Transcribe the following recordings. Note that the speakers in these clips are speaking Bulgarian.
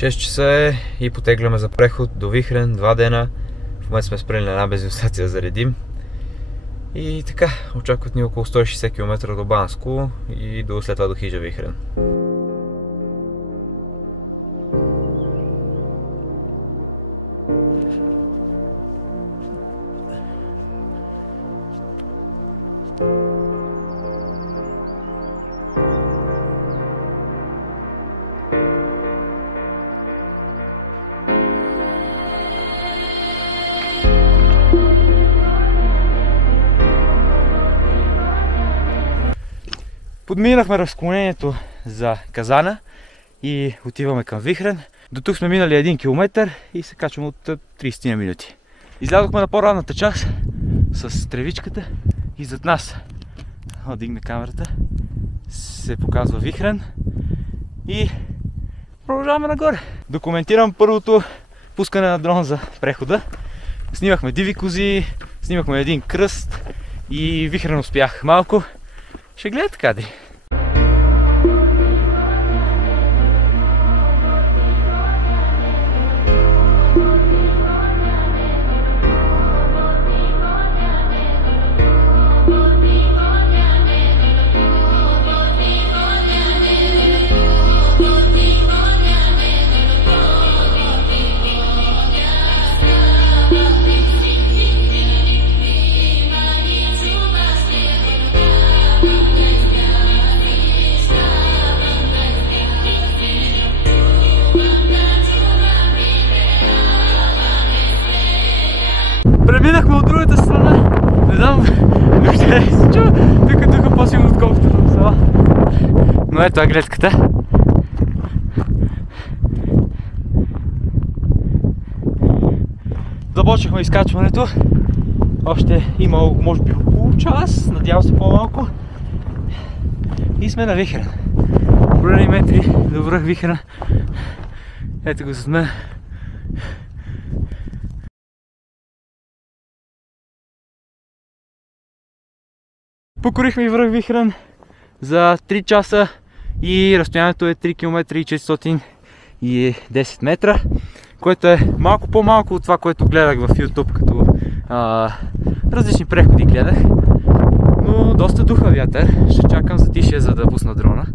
6 часа е и потегляме за преход до Вихрен, 2 дена. В момента сме спрели на една бензиностанция да заредим. И така, очакват ни около 160 км до Банско и след това до Хижа Вихрен. Подминахме разклонението за Казана и отиваме към Вихрен. До тук сме минали 1 км и се качваме от 30 минути. Излязохме на по-ранната част с тревичката и зад нас, дигна камерата, се показва Вихрен и продължаваме нагоре. Документирам първото пускане на дрон за прехода. Снимахме диви кози, снимахме един кръст и Вихрен успях малко. Ще гледате кадри. Преминахме от другата страна. Не знам, въобще се чува. Тук по-силно отколкото в села. Но ето е гледката. Започнахме изкачването. Още има може би около час, надявам се по-малко. И сме на Вихрен. Броени метри до връх Вихрена. Ето го зад мен. Покорихме и връх Вихрен за 3 часа и разстоянието е 3 км и 410 метра, което е малко по-малко от това, което гледах в YouTube, като различни преходи гледах, но доста духа вятър. Ще чакам затишие, за да пусна дрона.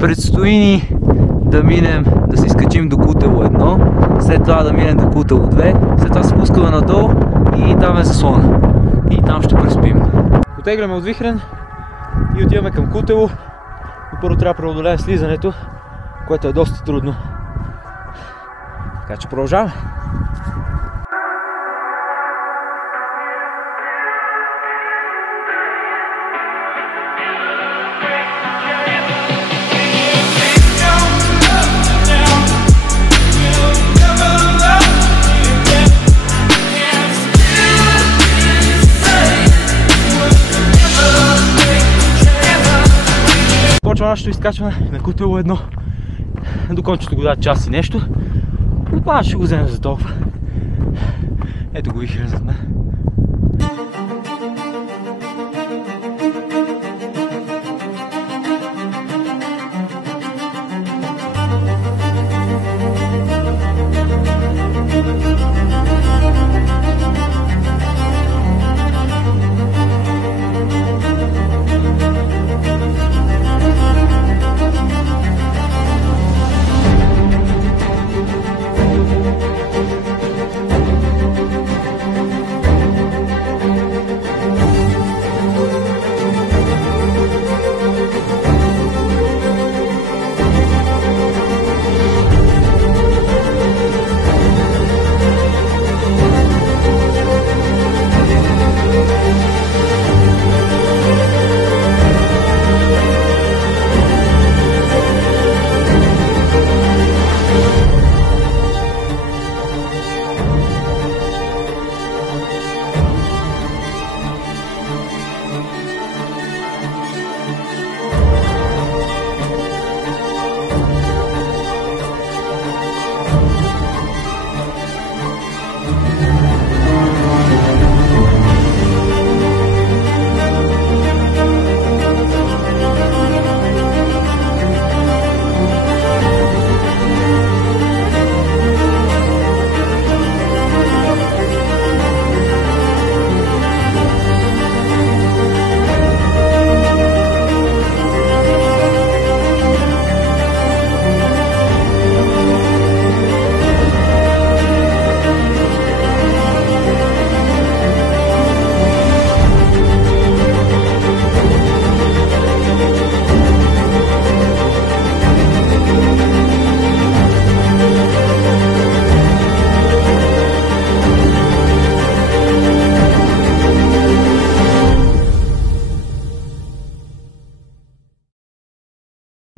Предстои ни да минем, да се изкачим до Кутело 1, след това да минем до Кутело 2, след това спускаме надолу и там е заслона. И там ще преспим. Потегляме от Вихрен и отиваме към Кутело, но първо трябва да преодолеем слизането, което е доста трудно. Така че продължаваме. Почва нашето изкачване на Кутело 1. До кончето го дадат час и нещо. Но ще го вземем за толкова. Ето го Вихрен зад мен.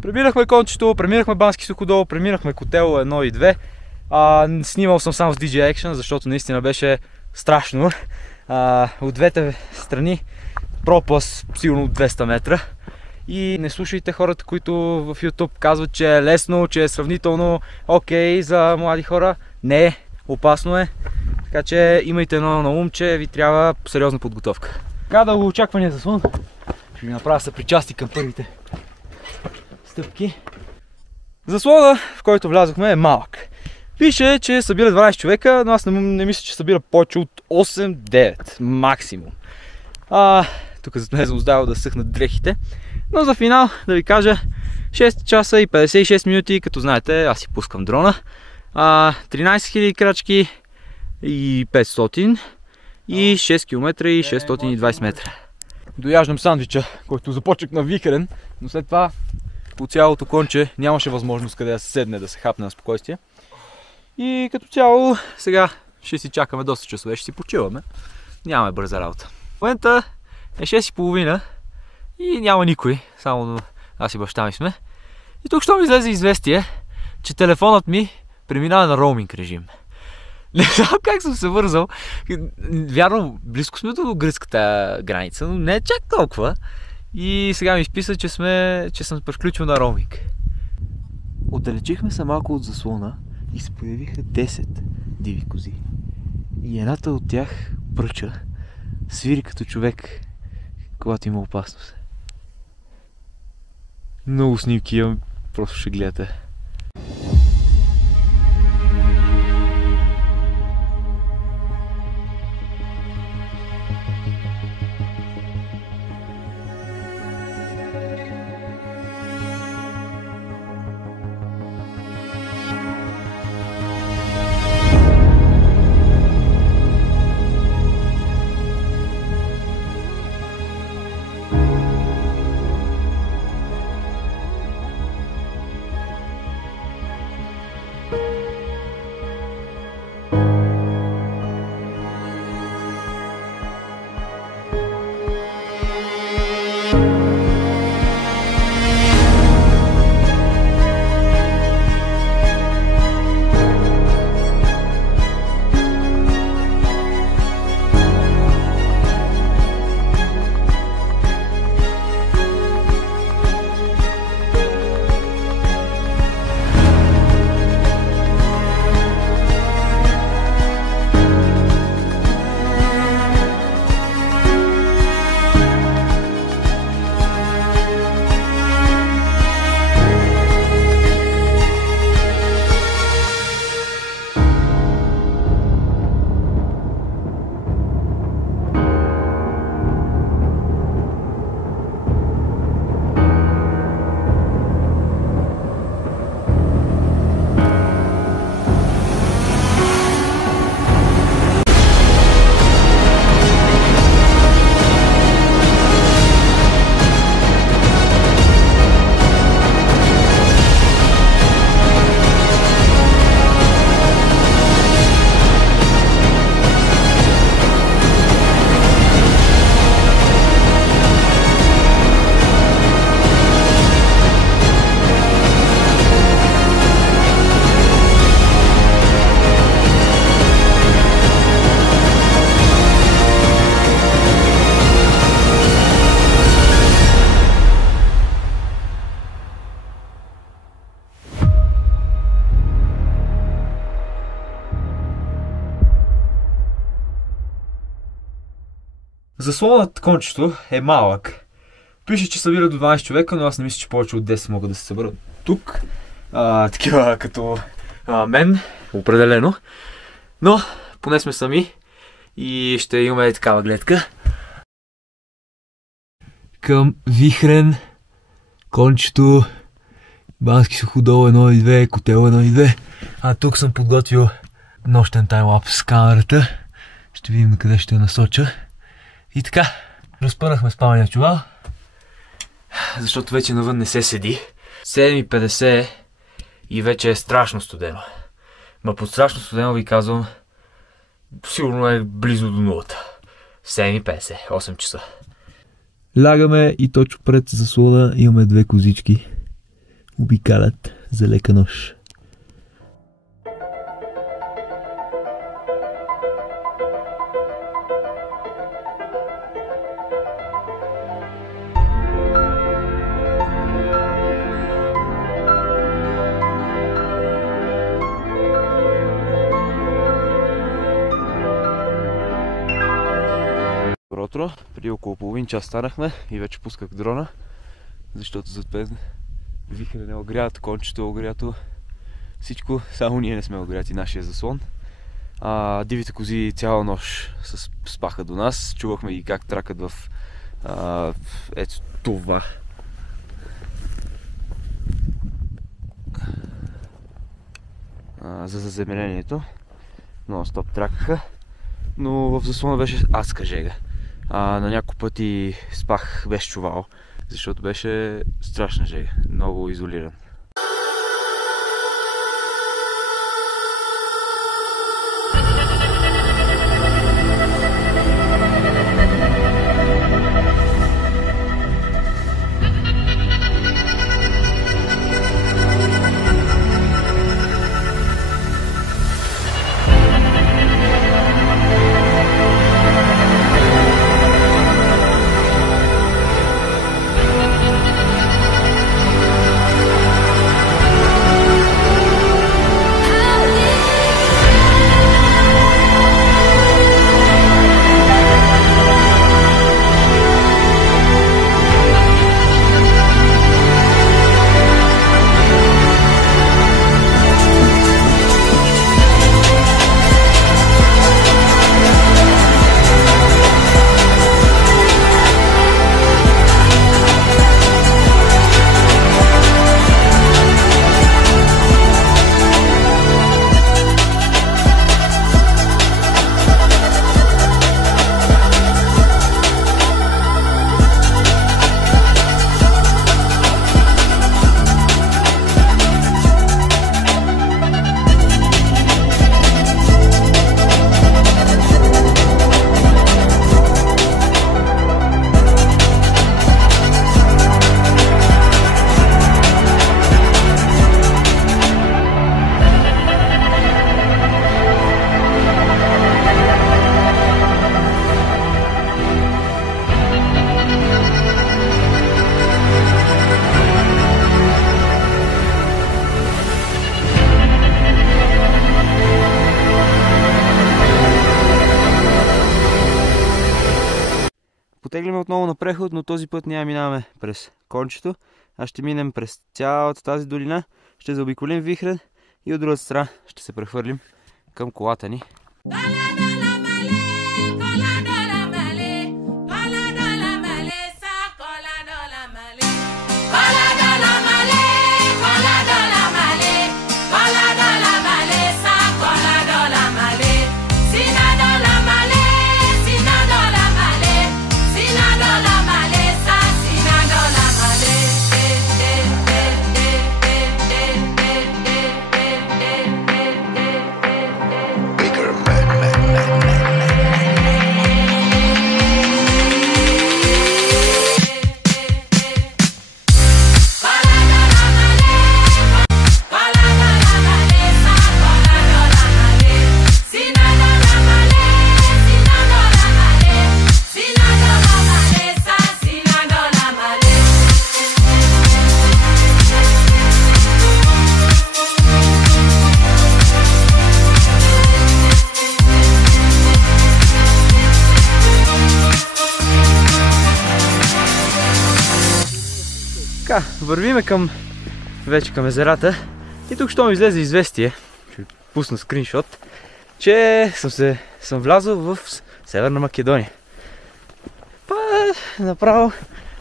Преминахме кончето, преминахме Бански суходол, преминахме Котел 1 и 2. Снимал съм само с DJ Action, защото наистина беше страшно. От двете страни пропаст сигурно 200 метра. И не слушайте хората, които в YouTube казват, че е лесно, че е сравнително окей за млади хора. Не е, опасно е. Така че имайте едно на ум, че ви трябва сериозна подготовка. Така да го очаквания заслон. Ще ви направя съпричасти към първите стъпки. Заслона, в който влязохме, е малък. Пише, че събира 12 човека, но аз не мисля, че събира повече от 8-9 максимум. Тук зад мен съм оставил да съхнат дрехите. Но за финал да ви кажа 6 часа и 56 минути, като знаете, аз си пускам дрона. 13 000 крачки и 500 и 6 км и 620 метра. Дояждам сандвича, който започнах на вихрен, но след това по цялото конче нямаше възможност къде да се седне, да се хапне на спокойствие. И като цяло сега ще си чакаме доста часове, ще си почиваме. Нямаме бърза работа. В момента е 6:30 и няма никой, само аз и баща ми сме. И тук що ми излезе известие, че телефонът ми преминава на роуминг режим. Не знам как съм се вързал. Вярно, близко сме до гръцката граница, но не е чак толкова. И сега ми изписа, че съм превключил на роуминг. Отдалечихме се малко от заслона и се появиха 10 диви кози. И едната от тях пръча, свири като човек, когато има опасност. Много снимки имам, просто ще гледате. Заслонът кончето е малък. Пише, че събира до 12 човека, но аз не мисля, че повече от 10 могат да се съберат тук. Такива като мен, определено. Но поне сме сами и ще имаме такава гледка. Към Вихрен, кончето, Бански суходол 1 и 2, Котел 1 и 2. А тук съм подготвил нощен таймлапс с камерата. Ще видим на къде ще я насоча. И така, разпънахме спалния чувал, защото вече навън не се седи. 7:50 и вече е страшно студено. Ма под страшно студено ви казвам, сигурно е близо до нулата. 7:50, 8 часа. Лягаме и точно пред заслона имаме две козички. обикалят за лека нощ. Утро, преди около половин час станахме и вече пусках дрона, защото зад мен вихрен е огрят, кончето е огрято, всичко, само ние не сме огряти, нашия заслон. Дивите кози цяла нощ спаха до нас, чувахме ги как тракат в ето това. За заземелението, нон-стоп тракаха, но в заслона беше адска жега. На няколко пъти спах без чувал, защото беше страшна жега, много изолиран. Потегляме отново на преход, но този път няма минаваме през кончето, а ще минем през цялата тази долина, ще заобиколим Вихрен и от другата страна ще се прехвърлим към колата ни. Така, вървиме вече към езерата и тук ще ми излезе известие, ще пусна скриншот, че съм влязъл в Северна Македония. Направо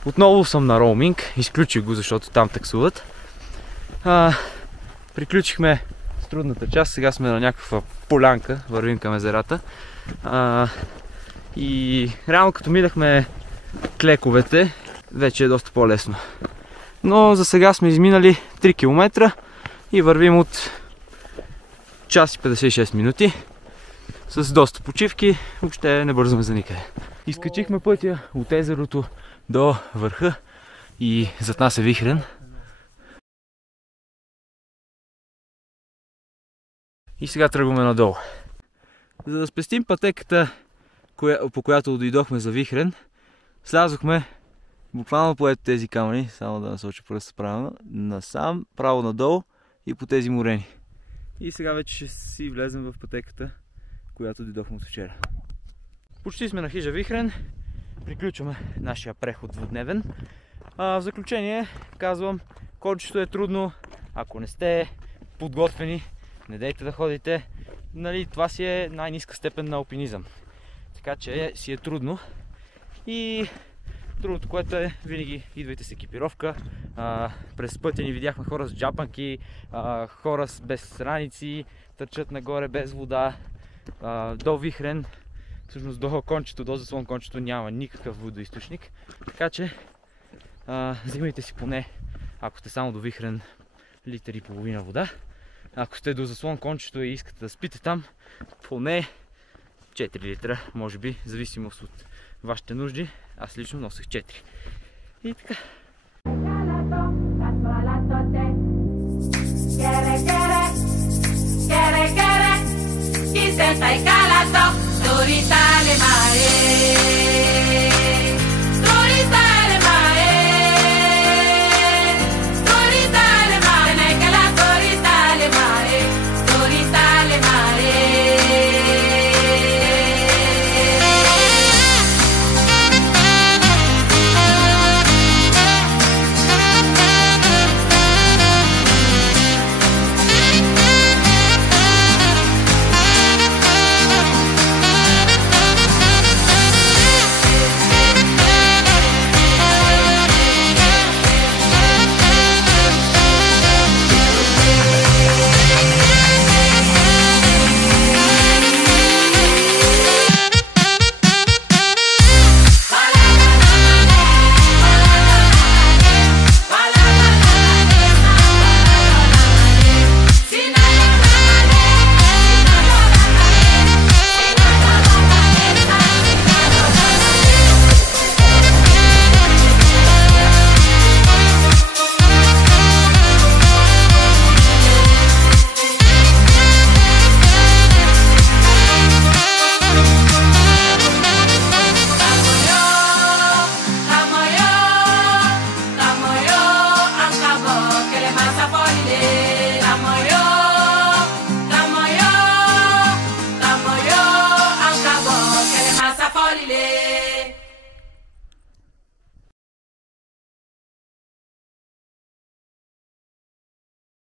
отново съм на роуминг, изключих го, защото там таксуват. Приключихме с трудната част, сега сме на някаква полянка, вървим към езерата. И реално като минахме клековете, вече е доста по-лесно. Но за сега сме изминали 3 км и вървим от час и 56 минути с доста почивки, въобще не бързаме за никъде. Изкачихме пътя от езерото до върха и зад нас е Вихрен. И сега тръгваме надолу. За да спестим пътеката, по която дойдохме за Вихрен, слязохме буквално по ето тези камъни, само да насоча пръста правилно, насам, право надолу и по тези морени. И сега вече ще си влезем в пътеката, която дойдохме от вчера. Почти сме на хижа Вихрен, приключваме нашия преход двудневен. В заключение казвам, кончето е трудно, ако не сте подготвени, не дейте да ходите. Нали, това си е най-ниска степен на алпинизъм. Така че си е трудно. И другото, което е, винаги идвайте с екипировка. През пътя ни видяхме хора с джапанки, хора без раници, търчат нагоре без вода. До Вихрен, всъщност до кончето, до заслон кончето няма никакъв водоизточник. Така че взимайте си поне, ако сте само до Вихрен, литър и половина вода. Ако сте до заслон кончето и искате да спите там, поне 4 литра, може би, зависимост от вашите нужди. Аз лично носех 4. И така. Chi senta il calato, tu risale mare.